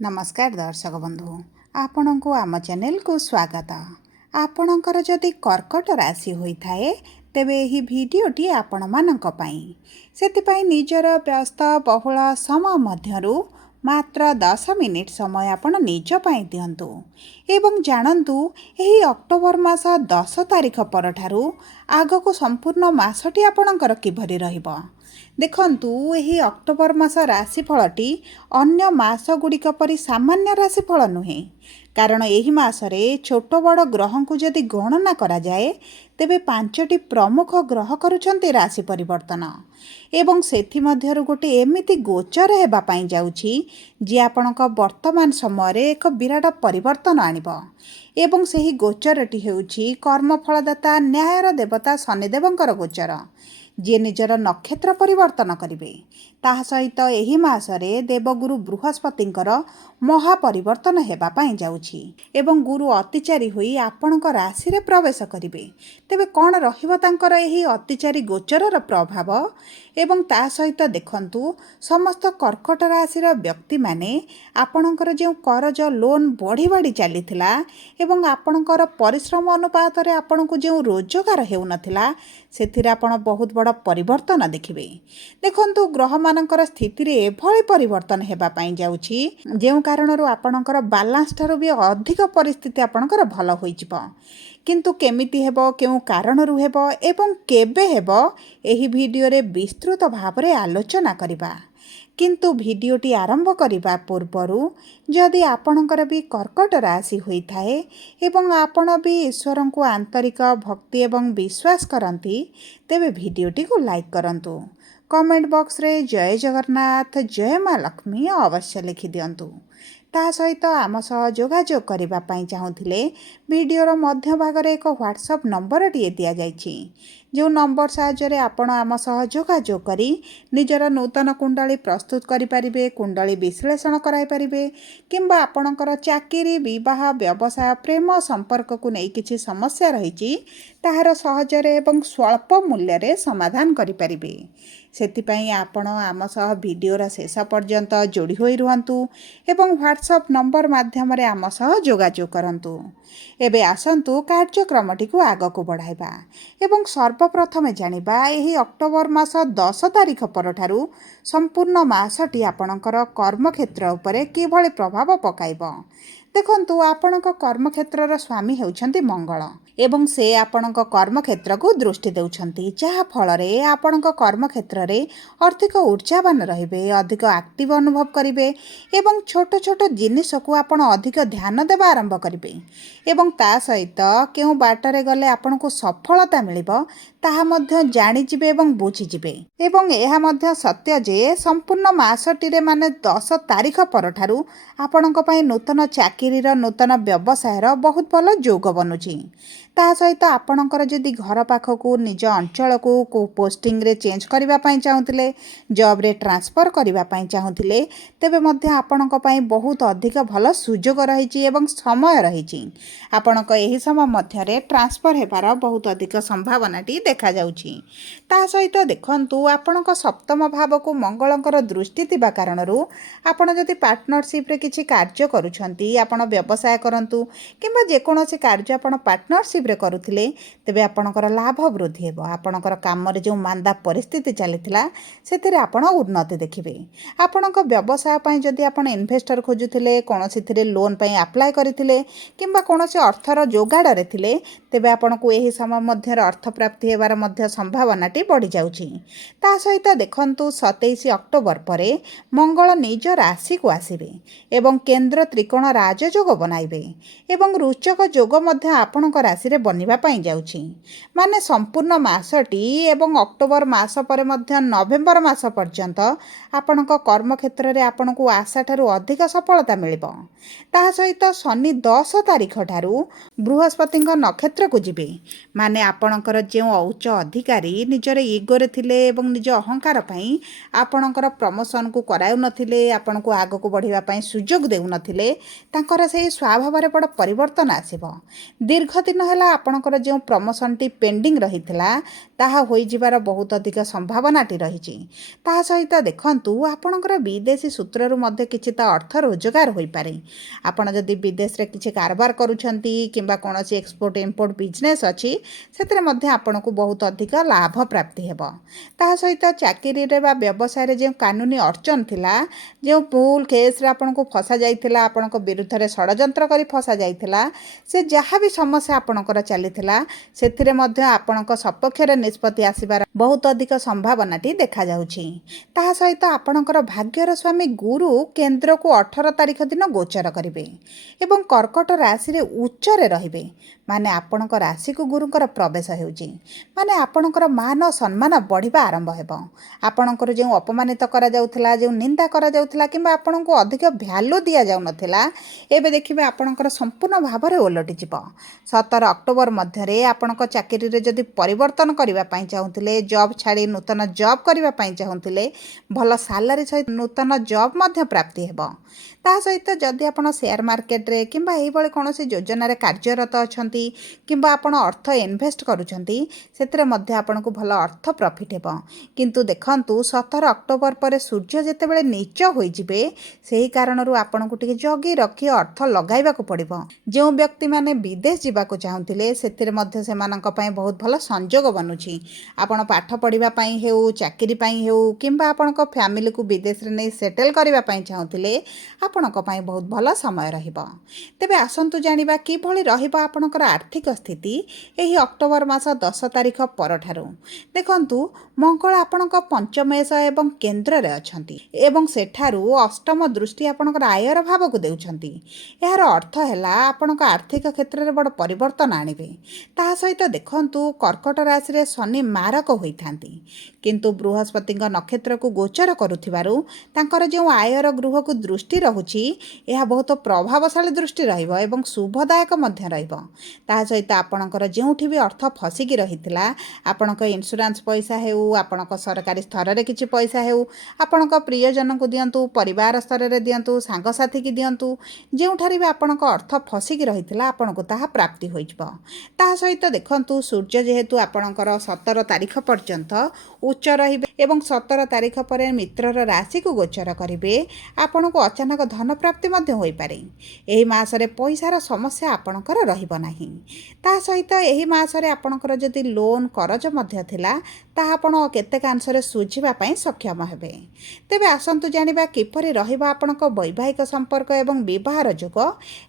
नमस्कार दर्शक बंधु आपण को आम चैनल को स्वागत। आपणकर जदि कर्कट राशि होता है तेबे यही भिडटी आपण मानक पई सेतिपई निजर व्यस्त बहुल समय मध्यरु मात्र 10 मिनिट समय आपण निज पई दियंतु एवं जानतु यही अक्टोबर मास 10 तारिख परठारु आगको संपूर्ण मासटी आपणकर किभरी रहिबो। देखंतु यही अक्टोबर मास राशिफलटी अन्य मास गुड़िक परि सामान्य राशिफल नुहे, कारण यही मासरे छोट बड़ ग्रह को जदि गणना करा जाए तेबे 5टी प्रमुख ग्रह करुछन्ति राशि परिवर्तन एवं सेथि मध्यरु गोटे एमिति गोचर हेबा पई जाउछि जे आपणक वर्तमान समय रे एक विराट परिवर्तन आनिबो एवं सेही गोचरटी हेउछि कर्मफलदाता न्यायर देवता शनिदेवंकर गोचर जे निजर नक्षत्र परिवर्तन करिवे। ताहा सहित एही मासरे देवगुरु बृहस्पतिंकर महापरिवर्तन हेबा पई जाउछि एवं गुरु अतिचारी होई आपणक राशि रे प्रवेश करिवे। तेबे कोन रहिबो तांकर एही अतिचारी गोचरर प्रभाव एवं ता सहित देखंतु समस्त कर्कट राशिर व्यक्ति माने आपणकर जे करज लोन बढ़ी बढ़ी चलीथिला एवं आपणकर परिश्रम अनुपात रे आपणको जे रोजगार हेउ नथिला सेथिरे आपण बहुत बड़ परिवर्तन देखिबे। देखंतु ग्रह मानकर स्थिति रे एभली परिवर्तन हेबा पई जाउछि जे कारणरू आपणकर बैलेंस ठारू भी अधिक परिस्थिति आपणकर भलो होई जिवो। किंतु केमिति हेबो केउ कारणरू हेबो एवं केबे हेबो एही वीडियो रे विस्तृत भाव रे आलोचना करिबा। किंतु वीडियोटी आरंभ करिबा पूर्वरु जदि आपणकर भी कर्कट राशि होई थाए एवं आपण भी ईश्वर को आंतरिक भक्ति एवं विश्वास करंती तेबे वीडियोटी को लाइक करंतु। कमेंट बॉक्स रे जय जगन्नाथ जय माँ लक्ष्मी अवश्य लिखि दियंतु। ता सहित आम सह जोगाजोग करबा पई चाहुथिले वीडियोर मध्य भाग रे एक व्हाट्सएप नंबर टिए दिया जाइछि जो नंबर साहाय्य आपण आम सह जोगाजोग करी निजर नूतन कुंडली प्रस्तुत करि परिबे, कुंडली विश्लेषण कराई परिबे किंबा आपणकर चाकरी विवाह व्यवसाय प्रेम संपर्क को नै किछि समस्या रहिछि ताहार सहज रे एवं स्वल्प मूल्य रे समाधान करि परिबे। सेतिपई आपण आम सह वीडियोर शेष पर्यंत जोड़ी होई रुहंतु एवं व्हाट्सएप नंबर माध्यम रे आम सह जोगाजोग करंतु। एबे आसंतु कार्यक्रमटी को आग को बढ़ाइबा एवं सर्वप्रथमे जानिबा एही अक्टोबर मास 10 तारिख परठारु संपूर्ण मासटी आपणकर कर्मक्षेत्र उपरे किभଳି प्रभाव पकाइबो। देखंतु आपणक कर्मक्षेत्रर स्वामी हेउछन्ति मंगल एवं से आपणक कर्मक्षेत्र को दृष्टि देउछन्ति जहा फल रे आपणक कर्मक्षेत्र रे आर्थिक ऊर्जावान रहिबे, अधिक एक्टिव अनुभव करिवे एवं छोट छोट जिनिस को आपण अधिक ध्यान देबा आरंभ करिवे एवं ता सहित केउ बाटरे गले आपणको सफलता मिलिबो ताहा मध्य जानि जिवे एवं बुझि जिवे एवं एहा मध्य सत्य जे संपूर्ण मासटी रे माने 10 तारिख परठारु आपणक पई नूतन चाकरीर नूतन व्यवसायर बहुत भल जोग बनुछि। ता सहित आपणकर जदि घर पाखकू निज अंचल को पोस्टिंग रे चेंज करबा पई चाहुथिले, जॉब रे ट्रांसफर करबा पई चाहुथिले तेबे मध्य आपणक पई बहुत अधिक भल सुजोग रहिछि एवं समय रहिछि। आपणक एही समय मध्य रे ट्रांसफर हेबार बहुत अधिक संभावनाटी देखा जाउछि। ता सहित देखंतु आपणक सप्तम भाव को मंगलंकर दृष्टि थिबा कारणरू आपण जदि पार्टनरशिप रे किछि कार्य करूछंती, आपण व्यवसाय करंतु किंबा जे कोनोसी कार्य आपण पार्टनरशिप रे करूथिले तेबे आपणकर लाभ वृद्धि हेबो। आपणकर काम रे जो मांदा परिस्थिति चलिथिला सेथिरे आपण उन्नति देखिबे। आपणक व्यवसाय पई जदि आपण इन्वेस्टर खोजुथिले, कोनोसी थिरे लोन पई अप्लाई करिथिले किंबा कोनोसी अर्थर जोगाड़ रे थिले तेबे आपणको एही समय मध्य अर्थ प्राप्ति हेबार मध्य संभावनाटी बढ़ी जाउछि। ता सहित देखंतु 27 अक्टोबर परे मंगल निज राशि को आसीबे एवं केंद्र त्रिकोण राजयोग बनाइबे एवं रुचक जोग मध्य आपणक राशि रे बनिबा पई जाउछि। माने संपूर्ण मासटी एवं अक्टोबर मास परे मध्य नवेम्बर मास पर्यंत आपणक कर्म क्षेत्र रे आपणको आशा ठारू अधिक सफलता मिलिबो। ता सहित शनि 10 तारिख ठारू बृहस्पतिंक नक्षत्र को जिबे, माने आपणकर जे उच्च अधिकारी निजर ईगो रे थिले एवं निज अहंकार पई आपणकर प्रमोशन को कराउ नथिले, आपणको आगो को बढ़िबा पई सुजोग देउ नथिले, तांकर सेही स्वभाव रे बड़ परिवर्तन आसीबो। दीर्घ दिन ହେଲା ଆପଣଙ୍କର ଯେଉଁ ପ୍ରମୋସନଟି ପେଣ୍ଡିଂ ରହିଥିଲା ତାହା ହୋଇଯିବାର ବହୁତ ଅଧିକ ସମ୍ଭାବନାଟି ରହିଛି। ତାହା ସହିତ ଦେଖନ୍ତୁ ଆପଣଙ୍କର ବିଦେଶୀ ସୂତ୍ରରୁ ମଧ୍ୟ କିଛି ତ ଅର୍ଥ ରୋଜଗାର ହୋଇପାରେ। ଆପଣ ଯଦି ବିଦେଶରେ କିଛି କାରବାର କରୁଛନ୍ତି କିମ୍ବା କୌଣସି ଏକ୍ସପୋର୍ଟ ଇମ୍ପୋର୍ଟ ବିଜନେସ୍ ଅଛି ସେଥିରେ ମଧ୍ୟ ଆପଣଙ୍କୁ ବହୁତ ଅଧିକ ଲାଭ ପ୍ରାପ୍ତି ହେବ। ତାହା ସହିତ ଚାକିରିରେ ବା ବ୍ୟବସାୟରେ ଯେଉଁ କାନୁନି ଅର୍ଚନ ଥିଲା, ଯେଉଁ ଭୁଲ କେସ୍ରେ ଆପଣଙ୍କୁ ଫସା ଯାଇଥିଲା, ଆପଣଙ୍କ ବିରୁଦ୍ଧରେ ଷଡ଼ଯନ୍ତ୍ର କରି ଫସା ଯାଇଥିଲା, ସେ ଯାହା ବି ସମସ୍ୟା ଆପଣଙ୍କର ଚାଲିଥିଲା ସେଥିରେ ମଧ୍ୟ ଆପଣଙ୍କ ସପକ୍ଷରେ ନିଷ୍ପତ୍ତି ଆସିବାର ବହୁତ ଅଧିକ ସମ୍ଭାବନାଟି ଦେଖାଯାଉଛି। ତାହା ସହିତ ଆପଣଙ୍କର ଭାଗ୍ୟର ସ୍ୱାମୀ ଗୁରୁ କେନ୍ଦ୍ରକୁ 18 ତାରିଖ ଦିନ ଗୋଚର କରିବେ ଏବଂ କର୍କଟ ରାଶିରେ ଉଚ୍ଚରେ ରହିବେ। ମାନେ ଆପଣଙ୍କ ରାଶିକୁ ଗୁରୁଙ୍କର ପ୍ରବେଶ ହେଉଛି, ମାନେ ଆପଣଙ୍କର ମାନ ସମ୍ମାନ ବଢ଼ିବା ଆରମ୍ଭ ହେବ। ଆପଣଙ୍କର ଯେଉଁ ଅପମାନିତ କରାଯାଉଥିଲା, ଯେଉଁ ନିନ୍ଦା କରାଯାଉଥିଲା କିମ୍ବା ଆପଣଙ୍କୁ ଅଧିକ ଭ୍ୟାଲୁ ଦିଆଯାଉନଥିଲା, ଏବେ ଦେଖିବେ ଆପଣଙ୍କର ସମ୍ପୂର୍ଣ୍ଣ ଭାବରେ ଓଲଟିଯିବ। 17 ଅକ୍ଟୋବର ମଧ୍ୟରେ ଆପଣଙ୍କ ଚାକିରିରେ ଯଦି ପରିବର୍ତ୍ତନ କରିବା ପାଇଁ ଚାହୁଁଥିଲେ, ଜବ୍ ଛାଡ଼ି ନୂତନ ଜବ୍ କରିବା ପାଇଁ ଚାହୁଁଥିଲେ, ଭଲ ସାଲାରୀ ସହିତ ନୂତନ ଜବ୍ ମଧ୍ୟ ପ୍ରାପ୍ତି ହେବ। ତା ସହିତ ଯଦି ଆପଣ ସେୟାର ମାର୍କେଟରେ କିମ୍ବା ଏହିଭଳି କୌଣସି ଯୋଜନାରେ କାର୍ଯ୍ୟରତ ଅଛନ୍ତି କିମ୍ବା ଆପଣ ଅର୍ଥ ଇନଭେଷ୍ଟ କରୁଛନ୍ତି, ସେଥିରେ ମଧ୍ୟ ଆପଣଙ୍କୁ ଭଲ ଅର୍ଥ ପ୍ରଫିଟ୍ ହେବ। କିନ୍ତୁ ଦେଖନ୍ତୁ 17 ଅକ୍ଟୋବର ପରେ ସୂର୍ଯ୍ୟ ଯେତେବେଳେ ନୀଚ ହୋଇଯିବେ, ସେହି କାରଣରୁ ଆପଣଙ୍କୁ ଟିକେ ଜଗି ରଖି ଅର୍ଥ ଲଗାଇବାକୁ ପଡ଼ିବ। ଯେଉଁ ବ୍ୟକ୍ତିମାନେ ବିଦେଶ ଯିବାକୁ ଚାହୁଁଥିଲେ ସେଥିରେ ମଧ୍ୟ ସେମାନଙ୍କ ପାଇଁ ବହୁତ ଭଲ ସଂଯୋଗ ବନୁଛି। ଆପଣ ପାଠ ପଢ଼ିବା ପାଇଁ ହେଉ, ଚାକିରି ପାଇଁ ହେଉ କିମ୍ବା ଆପଣଙ୍କ ଫ୍ୟାମିଲିକୁ ବିଦେଶରେ ନେଇ ସେଟେଲ୍ କରିବା ପାଇଁ ଚାହୁଁଥିଲେ, ଆପଣଙ୍କ ପାଇଁ ବହୁତ ଭଲ ସମୟ ରହିବ। ତେବେ ଆସନ୍ତୁ ଜାଣିବା କିଭଳି ରହିବ ଆପଣଙ୍କର ଆର୍ଥିକ ସ୍ଥିତି ଏହି ଅକ୍ଟୋବର ମାସ 10 ତାରିଖ ପରଠାରୁ। ଦେଖନ୍ତୁ, ମଙ୍ଗଳ ଆପଣଙ୍କ ପଞ୍ଚମେଷ ଏବଂ କେନ୍ଦ୍ରରେ ଅଛନ୍ତି ଏବଂ ସେଠାରୁ ଅଷ୍ଟମ ଦୃଷ୍ଟି ଆପଣଙ୍କର ଆୟର ଭାବକୁ ଦେଉଛନ୍ତି। ଏହାର ଅର୍ଥ ହେଲା ଆପଣଙ୍କ ଆର୍ଥିକ କ୍ଷେତ୍ରରେ ବଡ଼ ପରିବର୍ତ୍ତନ ଆଣିବେ। ତାହା ସହିତ ଦେଖନ୍ତୁ, କର୍କଟ ରାଶିରେ ଶନି ମାରକ ହୋଇଥାନ୍ତି, କିନ୍ତୁ ବୃହସ୍ପତିଙ୍କ ନକ୍ଷତ୍ରକୁ ଗୋଚର କରୁଥିବାରୁ ତାଙ୍କର ଯେଉଁ ଆୟର ଗୃହକୁ ଦୃଷ୍ଟି ରହୁଛି, ଏହା ବହୁତ ପ୍ରଭାବଶାଳୀ ଦୃଷ୍ଟି ରହିବ ଏବଂ ଶୁଭଦାୟକ ମଧ୍ୟ ରହିବ। ତାହା ସହିତ ଆପଣଙ୍କର ଯେଉଁଠି ବି ଅର୍ଥ ଫସିକି ରହିଥିଲା, ଆପଣଙ୍କ ଇନ୍ସୁରାନ୍ସ ପଇସା ହେଉ, ଆପଣଙ୍କ ସରକାରୀ ସ୍ତରରେ କିଛି ପଇସା ହେଉ, ଆପଣଙ୍କ ପ୍ରିୟଜନଙ୍କୁ ଦିଅନ୍ତୁ, ପରିବାର ସ୍ତରରେ ଦିଅନ୍ତୁ, ସାଙ୍ଗସାଥୀକି ଦିଅନ୍ତୁ, ଯେଉଁଠାରେ ବି ଆପଣଙ୍କ ଅର୍ଥ ଫସିକି ରହିଥିଲା ଆପଣଙ୍କୁ ତାହା ପ୍ରାପ୍ତି ହୋଇଯିବ। ତାହା ସହିତ ଦେଖନ୍ତୁ, ସୂର୍ଯ୍ୟ ଯେହେତୁ ଆପଣଙ୍କର 17 ତାରିଖ ପର୍ଯ୍ୟନ୍ତ ଉଚ୍ଚ ରହିବେ ଏବଂ 17 ତାରିଖ ପରେ ମିତ୍ରର ରାଶିକୁ ଗୋଚର କରିବେ, ଆପଣଙ୍କୁ ଅଚାନକ ଧନ ପ୍ରାପ୍ତି ମଧ୍ୟ ହୋଇପାରେ। ଏହି ମାସରେ ପଇସାର ସମସ୍ୟା ଆପଣଙ୍କର ରହିବ ନାହିଁ। ତା ସହିତ ଏହି ମାସରେ ଆପଣଙ୍କର ଯଦି ଲୋନ୍ କରଜ ମଧ୍ୟ ଥିଲା, ତାହା ଆପଣ କେତେକାଂଶରେ ଶୁଝିବା ପାଇଁ ସକ୍ଷମ ହେବେ। ତେବେ ଆସନ୍ତୁ ଜାଣିବା କିପରି ରହିବ ଆପଣଙ୍କ ବୈବାହିକ ସମ୍ପର୍କ ଏବଂ ବିବାହର ଯୋଗ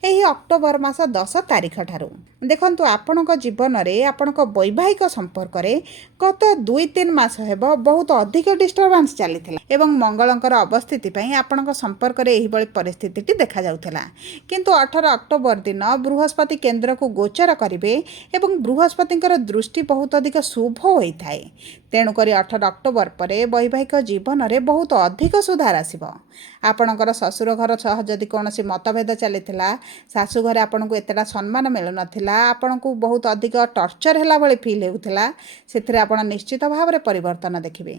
ଏହି ଅକ୍ଟୋବର ମାସ 10 ତାରିଖ ଠାରୁ। ଦେଖନ୍ତୁ, ଆପଣଙ୍କ ଜୀବନରେ ଆପଣଙ୍କ ବୈବାହିକ ସମ୍ପର୍କରେ ଗତ 2-3 ମାସ ହେବ ବହୁତ ଅଧିକ ଡିଷ୍ଟର୍ବାନ୍ସ ଚାଲିଥିଲା ଏବଂ ମଙ୍ଗଳଙ୍କର ଅବସ୍ଥିତି ପାଇଁ ଆପଣଙ୍କ ସମ୍ପର୍କରେ ଏହିଭଳି ପରିସ୍ଥିତିଟି ଦେଖାଯାଉଥିଲା। କିନ୍ତୁ 18 ଅକ୍ଟୋବର ଦିନ ବୃହସ୍ପତି କେନ୍ଦ୍ରକୁ ଗୋଚର କରିବେ ଏବଂ ବୃହସ୍ପତିଙ୍କର ଦୃଷ୍ଟି ବହୁତ ଅଧିକ ଶୁଭ ହୋଇଥାଏ। ତେଣୁକରି 18 ଅକ୍ଟୋବର ପରେ ବୈବାହିକ ଜୀବନରେ ବହୁତ ଅଧିକ ସୁଧାର ଆସିବ। ଆପଣଙ୍କର ଶ୍ୱଶୁର ଘର ସହ ଯଦି କୌଣସି ମତଭେଦ ଚାଲିଥିଲା, ଶାଶୁ ଘରେ ଆପଣଙ୍କୁ ଏତେଟା ସମ୍ମାନ ମିଳୁନଥିଲା, ଆପଣଙ୍କୁ ବହୁତ ଅଧିକ ଟର୍ଚର ହେଲା ଭଳି ଫିଲ୍ ହେଉଥିଲା, ସେଥିରେ ଆପଣ ନିଶ୍ଚିତ ଭାବରେ ପରିବର୍ତ୍ତନ ଦେଖିବେ।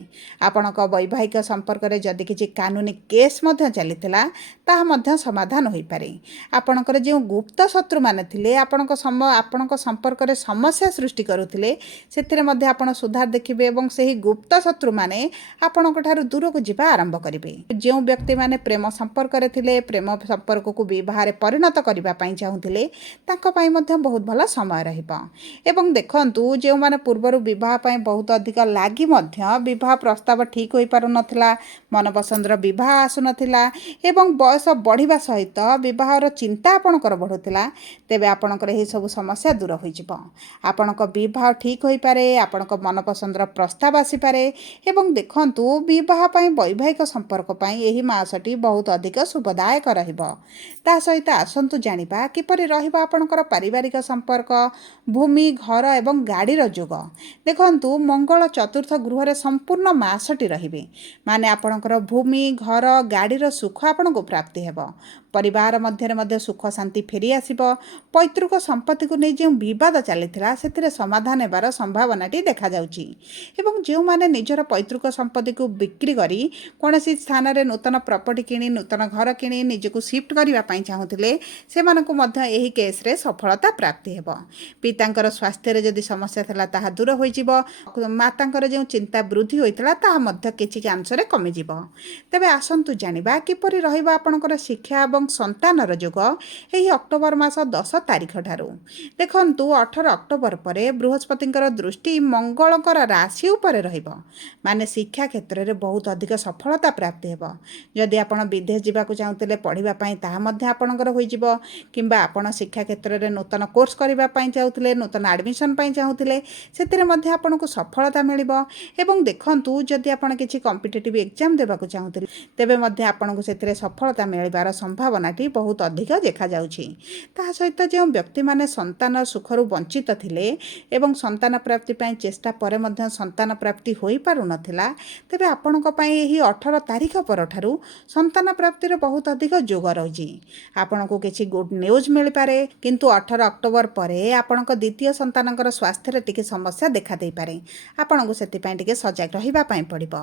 ଆପଣଙ୍କ ବୈବାହିକ ସମ୍ପର୍କରେ ଯଦି କିଛି କାନୁନି କେସ୍ ମଧ୍ୟ ଚାଲିଥିଲା, ତାହା ମଧ୍ୟ ସମାଧାନ ହୋଇପାରେ। ଆପଣଙ୍କର ଯେଉଁ ଗୁପ୍ତ ଶତ୍ରୁମାନେ ଥିଲେ, ଆପଣଙ୍କ ସମ୍ପର୍କରେ ସମସ୍ୟା ସୃଷ୍ଟି କରୁଥିଲେ, ସେଥିରେ ମଧ୍ୟ ଆପଣ ସୁଧାର ଦେଖିବେ ଏବଂ ସେହି ଗୁପ୍ତ ଶତ୍ରୁମାନେ ଆପଣଙ୍କ ଠାରୁ ଦୂରକୁ ଯିବା ଆରମ୍ଭ କରିବେ। ଯେଉଁ ବ୍ୟକ୍ତିମାନେ ପ୍ରେମ ସମ୍ପର୍କରେ ଥିଲେ, ପ୍ରେମ ସମ୍ପର୍କକୁ ବିବାହରେ ପରିଣତ କରିବା ପାଇଁ ଚାହୁଁଥିଲେ, ତାଙ୍କ ପାଇଁ ମଧ୍ୟ ବହୁତ ଭଲ ସମୟ ରହିବ। ଏବଂ ଦେଖନ୍ତୁ, ଯେଉଁମାନେ ପୂର୍ବରୁ ବିବାହ ପାଇଁ ବହୁତ ଅଧିକ ଲାଗି ମଧ୍ୟ ବିବାହ ପ୍ରସ୍ତାବ ଠିକ୍ ହୋଇପାରୁନଥିଲା, ମନପସନ୍ଦର ବିବାହ ଆସୁନଥିଲା ଏବଂ ବୟସ ବଢ଼ିବା ସହିତ ବିବାହର ଚିନ୍ତା ଆପଣଙ୍କର ବଢ଼ୁଥିଲା, ତେବେ ଆପଣଙ୍କର ଏହିସବୁ ସମସ୍ୟା ଦୂର ହୋଇଯିବ। ଆପଣଙ୍କ ବିବାହ ଠିକ୍ ହୋଇପାରେ, ଆପଣଙ୍କ ମନପସନ୍ଦର ପ୍ରସ୍ତାବ ଆସିପାରେ ଏବଂ ଦେଖନ୍ତୁ, ବିବାହ ପାଇଁ ବୈବାହିକ ସମ୍ପର୍କ ପାଇଁ ଏହି ମାସଟି ବହୁତ ଅଧିକ ଶୁଭଦାୟକ ରହିବ। ତା ସହିତ ଆସନ୍ତୁ ଜାଣିବା କିପରି ରହିବ ଆପଣଙ୍କର ପାରିବାରିକ ସମ୍ପର୍କ, ଭୂମି, ଘର ଏବଂ ଗାଡ଼ିର ଯୋଗ। ଦେଖନ୍ତୁ, ମଙ୍ଗଳ ଚତୁର୍ଥ ଗୃହରେ ସମ୍ପୂର୍ଣ୍ଣ ମାସଟି ରହିବେ, ମାନେ ଆପଣଙ୍କର ଭୂମି, ଘର, ଗାଡ଼ିର ସୁଖ ଆପଣଙ୍କୁ ପ୍ରାପ୍ତି ହେବ। ପରିବାର ମଧ୍ୟରେ ମଧ୍ୟ ସୁଖ ଶାନ୍ତି ଫେରି ଆସିବ। ପୈତୃକ ସମ୍ପତ୍ତିକୁ ନେଇ ଯେଉଁ ବିବାଦ ଚାଲିଥିଲା, ସେଥିରେ ସମାଧାନ ହେବାର ସମ୍ଭାବନାଟି ଦେଖାଯାଉଛି ଏବଂ ଯେଉଁମାନେ ନିଜର ପୈତୃକ ସମ୍ପତ୍ତିକୁ ବିକ୍ରି କରି କୌଣସି ସ୍ଥାନରେ ନୂତନ ପ୍ରପର୍ଟି କିଣି, ନୂତନ ଘର କିଣି ନିଜକୁ ସିଫ୍ଟ କରିବା ପାଇଁ ଚାହୁଁଥିଲେ, ସେମାନଙ୍କୁ ମଧ୍ୟ ଏହି କେସ୍ରେ ସଫଳତା ପ୍ରାପ୍ତି ହେବ। ହେବ। ପିତାଙ୍କର ସ୍ୱାସ୍ଥ୍ୟରେ ଯଦି ସମସ୍ୟା ଥିଲା ତାହା ଦୂର ହୋଇଯିବ। ମାତାଙ୍କର ଯେଉଁ ଚିନ୍ତା ବୃଦ୍ଧି ହୋଇଥିଲା ତାହା ମଧ୍ୟ କିଛି ଅଂଶରେ କମିଯିବ। ତେବେ ଆସନ୍ତୁ ଜାଣିବା କିପରି ରହିବ ଆପଣଙ୍କର ଶିକ୍ଷା ଏବଂ ସନ୍ତାନର ଯୋଗ ଏହି ଅକ୍ଟୋବର ମାସ 10 ତାରିଖ ଠାରୁ। ଦେଖନ୍ତୁ 18 ଅକ୍ଟୋବର ପରେ ବୃହସ୍ପତିଙ୍କର ଦୃଷ୍ଟି ମଙ୍ଗଳଙ୍କର ରାଶି ଉପରେ ରହିବ। ମାନେ ଶିକ୍ଷା କ୍ଷେତ୍ରରେ ବହୁତ ଅଧିକ ସଫଳତା ପ୍ରାପ୍ତି ହେବ। ଯଦି ଆପଣ ବିଦେଶ ଯିବାକୁ ଚାହୁଁଥିଲେ ପଢ଼ିବା ପାଇଁ ତାହା ମଧ୍ୟ ଆପଣଙ୍କର ହୋଇଯିବ। କିମ୍ବା ଆପଣ ଶିକ୍ଷା କ୍ଷେତ୍ରରେ ନୂତନ କୋର୍ସ କରିବା ପାଇଁ ଚାହୁଁଥିଲେ, ନୂତନ ଆଡ଼ମିସନ୍ ପାଇଁ ଚାହୁଁଥିଲେ, ସେଥିରେ ମଧ୍ୟ ଆପଣଙ୍କୁ ସଫଳତା ମିଳିବ। ଏବଂ ଦେଖନ୍ତୁ ଯଦି ଆପଣ କିଛି କମ୍ପିଟେଟିଭ୍ ଏକ୍ଜାମ୍ ଦେବାକୁ ଚାହୁଁଥିଲେ ତେବେ ମଧ୍ୟ ଆପଣଙ୍କୁ ସେଥିରେ ସଫଳତା ମିଳିବାର ସମ୍ଭାବନାଟି ବହୁତ ଅଧିକ ଦେଖାଯାଉଛି। ତାହା ସହିତ ଯେଉଁ ବ୍ୟକ୍ତିମାନେ ସନ୍ତାନ ସୁଖରୁ ବଞ୍ଚିତ ଥିଲେ ଏବଂ ସନ୍ତାନ ପ୍ରାପ୍ତି ପାଇଁ ଚେଷ୍ଟା ପରେ ମଧ୍ୟ ସନ୍ତାନ ପ୍ରାପ୍ତି ହୋଇପାରୁନଥିଲା, ତେବେ ଆପଣଙ୍କ ପାଇଁ ଏହି 18 ତାରିଖ ପରଠାରୁ ସନ୍ତାନ ପ୍ରାପ୍ତିର ବହୁତ ଅଧିକ ଯୋଗ ରହିଛି। ଆପଣଙ୍କୁ କିଛି ଗୁଡ୍ ନ୍ୟୁଜ୍ ମିଳିପାରେ। କିନ୍ତୁ 18 ଅକ୍ଟୋବର ପରେ ଆପଣଙ୍କ ଦ୍ୱିତୀୟ ସନ୍ତାନଙ୍କର ସ୍ୱାସ୍ଥ୍ୟରେ ଟିକେ ସମସ୍ୟା ଦେଖାଦେଇପାରେ। ଆପଣଙ୍କୁ ସେଥିପାଇଁ ଟିକେ ସଜାଗ ରହିବା ପାଇଁ ପଡ଼ିବ।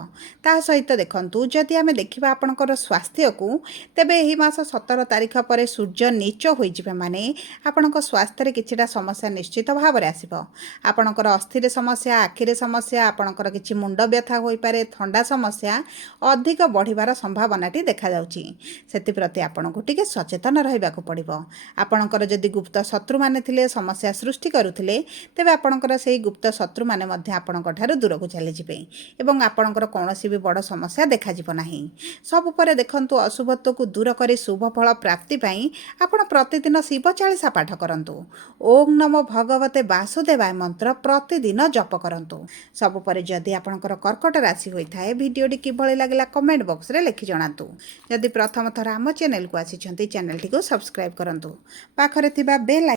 ତା ସହିତ ଦେଖନ୍ତୁ ଯଦି ଆମେ ଦେଖିବା ଆପଣଙ୍କର ସ୍ୱାସ୍ଥ୍ୟକୁ, ତେବେ ଏହି ମାସ 17 ତାରିଖ ପରେ ସୂର୍ଯ୍ୟ ନୀଚ ହୋଇଯିବେ ମାନେ ଆପଣଙ୍କ ସ୍ୱାସ୍ଥ୍ୟରେ କିଛିଟା ସମସ୍ୟା ନିଶ୍ଚିତ ଭାବରେ ଆସିବ। ଆପଣଙ୍କର ଅସ୍ଥିରେ ସମସ୍ୟା, ଆଖିରେ ସମସ୍ୟା, ଆପଣଙ୍କର କିଛି ମୁଣ୍ଡ ବ୍ୟଥା ହୋଇପାରେ, ଥଣ୍ଡା ସମସ୍ୟା ଅଧିକ ବଢ଼ିବାର ସମ୍ଭାବନାଟି ଦେଖାଯାଉଛି। ସେଥିପ୍ରତି ଆପଣଙ୍କୁ ଟିକେ ସଚେତନ ରହିବାକୁ ପଡ଼ିବ। ଆପଣଙ୍କର ଯଦି ଗୁପ୍ତ ଶତ୍ରୁମାନେ ଥିଲେ, ସମସ୍ୟା ସୃଷ୍ଟି କରୁଥିଲେ, ତେବେ ଆପଣଙ୍କର ସେହି ଗୁପ୍ତ ଶତ୍ରୁମାନେ ମଧ୍ୟ ଆପଣଙ୍କ ଠାରୁ ଦୂରକୁ ଚାଲିଯିବେ ଏବଂ ଆପଣଙ୍କର କୌଣସି ବି ବଡ଼ ସମସ୍ୟା ଦେଖାଯିବ ନାହିଁ। ସବୁ ପରେ ଦେଖନ୍ତୁ ଅଶୁଭତ୍ୱକୁ ଦୂର କରି ଶୁଭ ଫଳ ପ୍ରାପ୍ତି ପାଇଁ ଆପଣ ପ୍ରତିଦିନ ଶିବ ଚାଳିଶା ପାଠ କରନ୍ତୁ। ଓಂ ନମୋ ଭଗବତେ ବାସୁଦେବାୟ ମନ୍ତ୍ର ପ୍ରତିଦିନ ଜପ କରନ୍ତୁ। ସବୁ ପରେ ଯଦି ଆପଣଙ୍କର କର୍କଟ ରାଶି ହୋଇଥାଏ, ଭିଡ଼ିଓଟି କିଭଳି ଲାଗିଲା କମେଣ୍ଟ ବକ୍ସରେ ଲେଖି ଜଣାନ୍ତୁ। ଯଦି ପ୍ରଥମ ଥର ଆମ ଚ୍ୟାନେଲକୁ ଆସିଛନ୍ତି, ଚ୍ୟାନେଲଟିକୁ ସବସ୍କ୍ରାଇବ୍ କରନ୍ତୁ। ପାଖରେ ଥିବା ବେଲ୍